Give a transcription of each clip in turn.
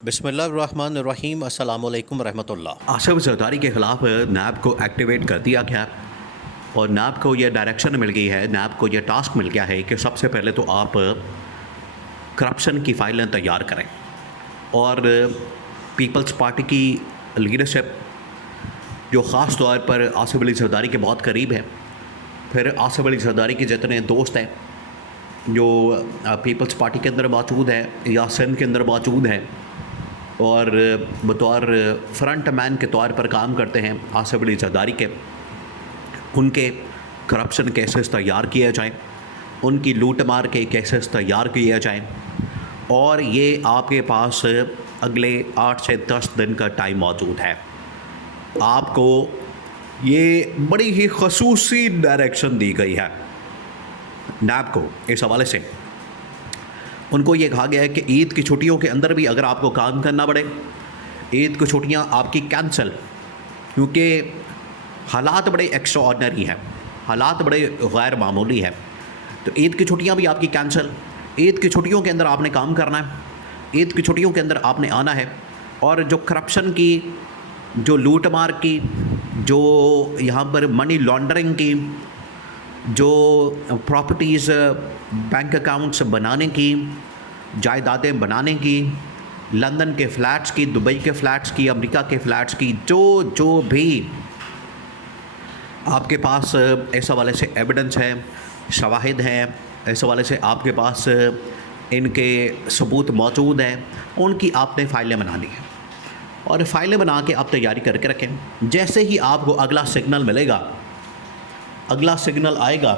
बिस्मिल्लाहिर्रहमानिर्रहीम अस्सलाम वालेकुम रहमतुल्लाह। आसिफ जरदारी के ख़िलाफ़ नैब को एक्टिवेट कर दिया गया और नैब को ये डायरेक्शन मिल गई है, नैब को ये टास्क मिल गया है कि सबसे पहले तो आप करप्शन की फ़ाइलें तैयार करें और पीपल्स पार्टी की लीडरशिप जो ख़ास तौर पर आसिफ अली जरदारी के बहुत करीब है, फिर आसिफ अली जरदारी के जितने दोस्त हैं जो पीपल्स पार्टी के अंदर मौजूद है या सिंध के अंदर मौजूद हैं और बतौर फ्रंट मैन के तौर पर काम करते हैं आसिफ अली जरदारी के, उनके करप्शन केसेस तैयार किए जाएं, उनकी लूट मार के केसेस तैयार किए जाएं और ये आपके पास अगले 8 से 10 दिन का टाइम मौजूद है। आपको ये बड़ी ही ख़ुसूसी डायरेक्शन दी गई है नैब को। इस हवाले से उनको ये कहा गया है कि ईद की छुट्टियों के अंदर भी अगर आपको काम करना पड़े, ईद की छुट्टियां आपकी कैंसिल, क्योंकि हालात बड़े एक्स्ट्राऑर्डिनरी हैं, हालात बड़े गैर मामूली हैं, तो ईद की छुट्टियां भी आपकी कैंसिल। ईद की छुट्टियों के अंदर आपने काम करना है, ईद की छुट्टियों के अंदर आपने आना है और जो करप्शन की, जो लूट मार की, जो यहाँ पर मनी लॉन्ड्रिंग की, जो प्रॉपर्टीज़ बैंक अकाउंट्स बनाने की, जायदादें बनाने की, लंदन के फ़्लैट्स की, दुबई के फ़्लैट्स की, अमेरिका के फ़्लैट्स की, जो भी आपके पास इस हवाले से एविडेंस है, शवाहिद हैं, इस हवाले से आपके पास इनके सबूत मौजूद हैं, उनकी आपने फ़ाइलें बनानी हैं और फ़ाइलें बना के आप तैयारी करके रखें। जैसे ही आपको अगला सिग्नल मिलेगा, अगला सिग्नल आएगा,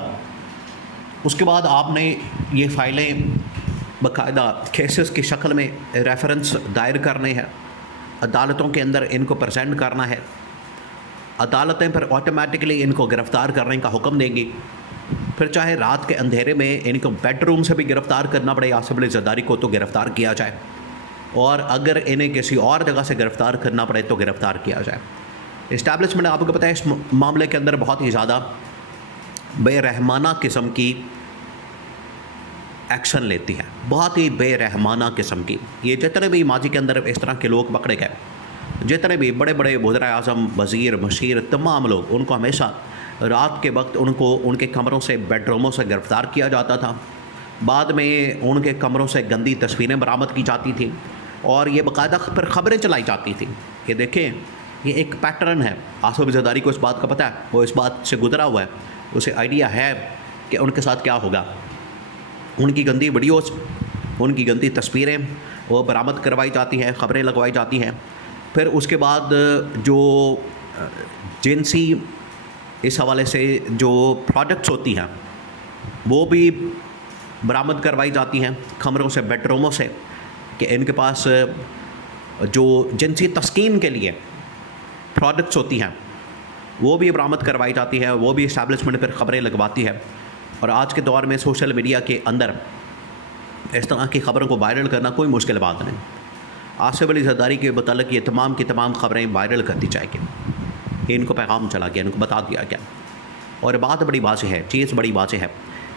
उसके बाद आपने ये फ़ाइलें बाकायदा केसेस की शक्ल में रेफरेंस दायर करने हैं, अदालतों के अंदर इनको प्रेजेंट करना है, अदालतें फिर ऑटोमेटिकली इनको गिरफ़्तार करने का हुक्म देंगी। फिर चाहे रात के अंधेरे में इनको बेडरूम से भी गिरफ़्तार करना पड़े आसिफ अली जरदारी को, तो गिरफ़्तार किया जाए, और अगर इन्हें किसी और जगह से गिरफ़्तार करना पड़े तो गिरफ़्तार किया जाए। इस्टेब्लिशमेंट आपको पता है इस मामले के अंदर बहुत ही ज़्यादा बेरहमाना किस्म की एक्शन लेती है, बहुत ही बेरहमाना किस्म की। ये जितने भी माजी के अंदर इस तरह के लोग पकड़े गए, जितने भी बड़े बड़े वज़ीर आज़म, वज़ीर, मशीर, तमाम लोग, उनको हमेशा रात के वक्त उनको उनके कमरों से, बेडरूमों से गिरफ़्तार किया जाता था। बाद में उनके कमरों से गंदी तस्वीरें बरामद की जाती थी और ये बाकायदा फिर ख़बरें चलाई जाती थी कि देखें ये एक पैटर्न है। आसिफ अली जरदारी को इस बात का पता है, वो इस बात से गुजरा हुआ है, उसे आइडिया है कि उनके साथ क्या होगा। उनकी गंदी वीडियोस, उनकी गंदी तस्वीरें वो बरामद करवाई जाती हैं, ख़बरें लगवाई जाती हैं। फिर उसके बाद जो जिनसी इस हवाले से जो प्रोडक्ट्स होती हैं वो भी बरामद करवाई जाती हैं कमरों से, बेडरूमों से, कि इनके पास जो जिनसी तस्कीन के लिए प्रोडक्ट्स होती हैं वो भी बरामद करवाई जाती है, वो भी इस्टेब्लिशमेंट पर ख़बरें लगवाती है। और आज के दौर में सोशल मीडिया के अंदर इस तरह की ख़बरों को वायरल करना कोई मुश्किल बात नहीं। आसिफ अली जरदारी के मुताल्लिक़ ये तमाम की तमाम ख़बरें वायरल कर दी जाएगी, इनको पैगाम चला गया, इनको बता दिया गया। और बात बड़ी वाज़ेह है, चीज़ बड़ी वाज़ेह है,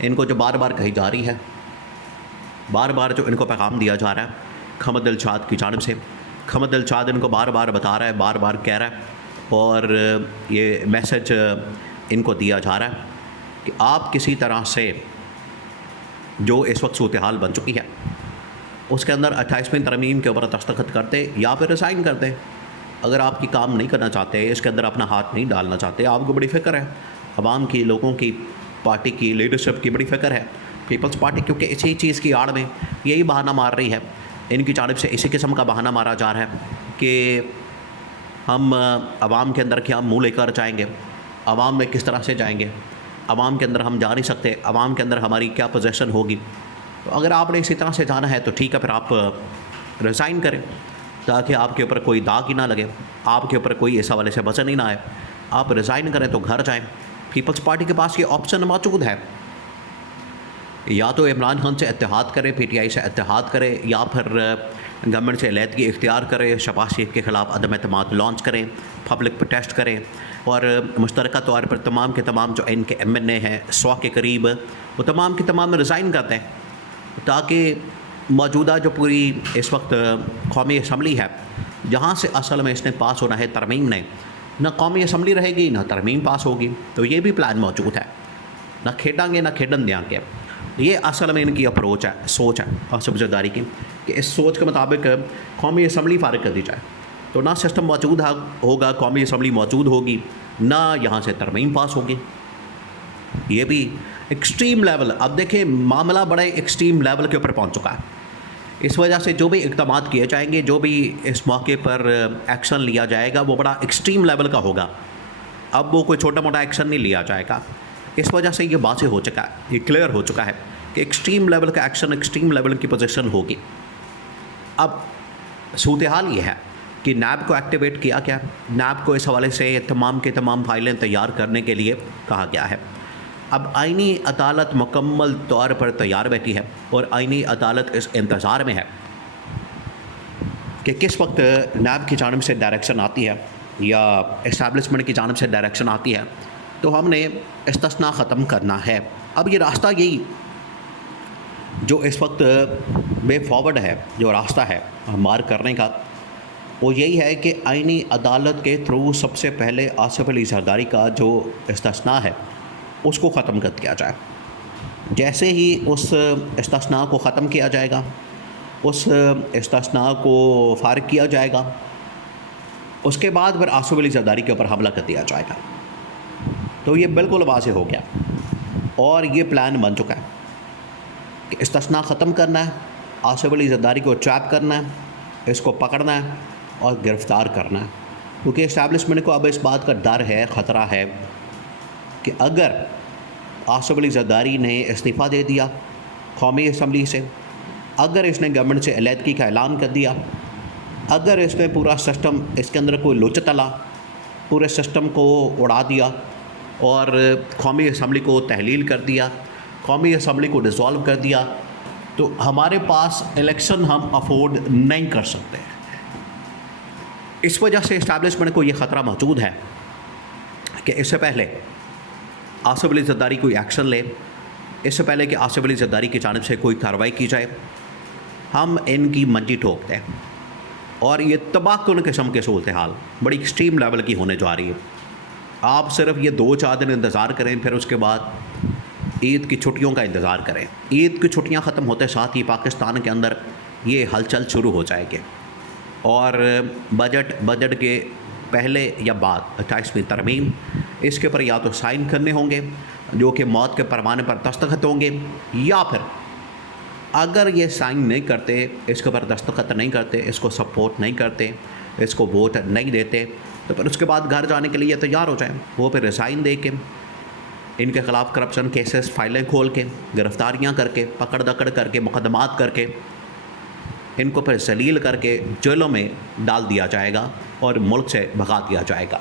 इनको जो बार बार कही जा रही है, बार बार जो इनको पैगाम दिया जा रहा है खमद दिलशाद की जानिब से, खमद दिलशाद इनको बार बार बता रहा है, बार बार कह रहा है और ये मैसेज इनको दिया जा रहा है कि आप किसी तरह से जो इस वक्त सूरत हाल बन चुकी है उसके अंदर 28वीं तरमीम के ऊपर दस्तखत करते या फिर रिज़ाइन करते। अगर आपकी काम नहीं करना चाहते, इसके अंदर अपना हाथ नहीं डालना चाहते, आपको बड़ी फ़िक्र है अवाम की, लोगों की, पार्टी की लीडरशिप की बड़ी फ़िक्र है, पीपल्स पार्टी क्योंकि इसी चीज़ की आड़ में यही बहाना मार रही है, इनकी जानिब से इसी किस्म का बहाना मारा जा रहा है कि हम आवाम के अंदर क्या मुँह लेकर जाएंगे, आवाम में किस तरह से जाएंगे, आवाम के अंदर हम जा नहीं सकते, आवाम के अंदर हमारी क्या पोजीशन होगी। तो अगर आपने इसी तरह से जाना है तो ठीक है, फिर आप रिज़ाइन करें ताकि आपके ऊपर कोई दाग ही ना लगे, आपके ऊपर कोई इस हवाले से वज़न ही ना आए। आप रिज़ाइन करें तो घर जाएँ। पीपल्स पार्टी के पास ये ऑप्शन मौजूद है, या तो इमरान खान से इत्तेहाद करे, PTI से इत्तेहाद करे, या फिर गवर्नमेंट से अलहदगी इख्तियार करे, शहबाज शरीफ के ख़िलाफ़ अदम एतमाद लॉन्च करें, पब्लिक प्रोटेस्ट करें और मुश्तरका तौर पर तमाम के तमाम जो इनके MNA हैं 100 के करीब, वो तमाम के तमाम रिज़ाइन करते हैं ताकि موجودہ جو پوری اس وقت قومی اسمبلی ہے جہاں سے اصل میں اس نے پاس ہونا ہے ترمیم نے، نہ قومی اسمبلی رہے گی نہ ترمیم پاس ہوگی، تو یہ بھی پلان موجود ہے، نہ کھیڈیں گے نہ کھیڈن دیں گے۔ یہ اصل میں ان کی اپروچ ہے، سوچ ہے آصف زرداری کی، کہ اس سوچ کے مطابق قومی اسمبلی فارغ کر دی جائے تو نہ سسٹم موجود ہوگا، قومی اسمبلی موجود ہوگی، نہ یہاں سے ترمیم پاس ہوگی۔ یہ بھی ایکسٹریم لیول، اب دیکھیں معاملہ بڑے ایکسٹریم لیول کے اوپر پہنچ چکا ہے۔ اس وجہ سے جو بھی اقدامات کیے جائیں گے، جو بھی اس موقع پر ایکشن لیا جائے گا، وہ بڑا ایکسٹریم لیول کا ہوگا۔ اب وہ کوئی چھوٹا موٹا ایکشن نہیں لیا جائے گا۔ اس وجہ سے یہ واضح ہو چکا ہے، یہ کلیئر ہو چکا ہے کہ ایکسٹریم لیول کا ایکشن، ایکسٹریم لیول کی پوزیشن ہوگی۔ اب صورتحال یہ ہے کہ نیب کو ایکٹیویٹ کیا گیا، نیب کو اس حوالے سے تمام کے تمام فائلیں تیار کرنے کے لیے کہا گیا ہے۔ اب آئینی عدالت مکمل طور پر تیار بیٹھی ہے اور آئینی عدالت اس انتظار میں ہے کہ کس وقت نیب کی جانب سے ڈائریکشن آتی ہے یا اسٹیبلشمنٹ کی جانب سے ڈائریکشن آتی ہے تو ہم نے استثناء ختم کرنا ہے۔ اب یہ راستہ یہی جو اس وقت وے فارورڈ ہے، جو راستہ ہے مار کرنے کا، وہ یہی ہے کہ آئینی عدالت کے تھرو سب سے پہلے آصف علی زرداری کا جو استثناء ہے اس کو ختم کر دیا جائے۔ جیسے ہی اس استثناء کو ختم کیا جائے گا، اس استثناء کو فارغ کیا جائے گا، اس کے بعد پھر آصف علی زرداری کے اوپر حملہ کر دیا جائے گا۔ تو یہ بالکل واضح ہو گیا اور یہ پلان بن چکا ہے کہ استثناء ختم کرنا ہے، آصف علی زرداری کو ٹریپ کرنا ہے، اس کو پکڑنا ہے اور گرفتار کرنا ہے، کیونکہ اسٹیبلشمنٹ کو اب اس بات کا ڈر ہے، خطرہ ہے کہ اگر آصف علی زرداری نے استعفیٰ دے دیا قومی اسمبلی سے، اگر اس نے گورنمنٹ سے علیحدگی کا اعلان کر دیا، اگر اس نے پورا سسٹم، اس کے اندر کوئی لچ تلا، پورے سسٹم کو اڑا دیا اور قومی اسمبلی کو تحلیل کر دیا، قومی اسمبلی کو ڈیزالو کر دیا، تو ہمارے پاس الیکشن ہم افورڈ نہیں کر سکتے۔ اس وجہ سے اسٹیبلشمنٹ کو یہ خطرہ موجود ہے کہ اس سے پہلے آصف علی زرداری کوئی ایکشن لے، اس سے پہلے کہ آصف علی زرداری کی جانب سے کوئی کارروائی کی جائے، ہم ان کی منجی ٹھوک دیں۔ اور یہ تباہ کن قسم کے صورتحال بڑی ایکسٹریم لیول کی ہونے جا رہی ہے۔ آپ صرف یہ 2-4 دن انتظار کریں، پھر اس کے بعد عید کی چھٹیوں کا انتظار کریں۔ عید کی چھٹیاں ختم ہوتے ساتھ ہی پاکستان کے اندر یہ ہلچل شروع ہو جائے گی اور بجٹ کے پہلے یا بعد 28ویں ترمیم، اس کے اوپر یا تو سائن کرنے ہوں گے جو کہ موت کے پیمانے پر دستخط ہوں گے، یا پھر اگر یہ سائن نہیں کرتے، اس کے اوپر دستخط نہیں کرتے، اس کو سپورٹ نہیں کرتے، اس کو ووٹ نہیں دیتے، تو پھر اس کے بعد گھر جانے کے لیے تیار ہو جائیں۔ وہ پھر ریزائن دے کے، ان کے خلاف کرپشن کیسز فائلیں کھول کے، گرفتاریاں کر کے، پکڑ دکڑ کر کے، مقدمات کر کے، ان کو پھر ذلیل کر کے جیلوں میں ڈال دیا جائے گا اور ملک سے بھگا دیا جائے گا۔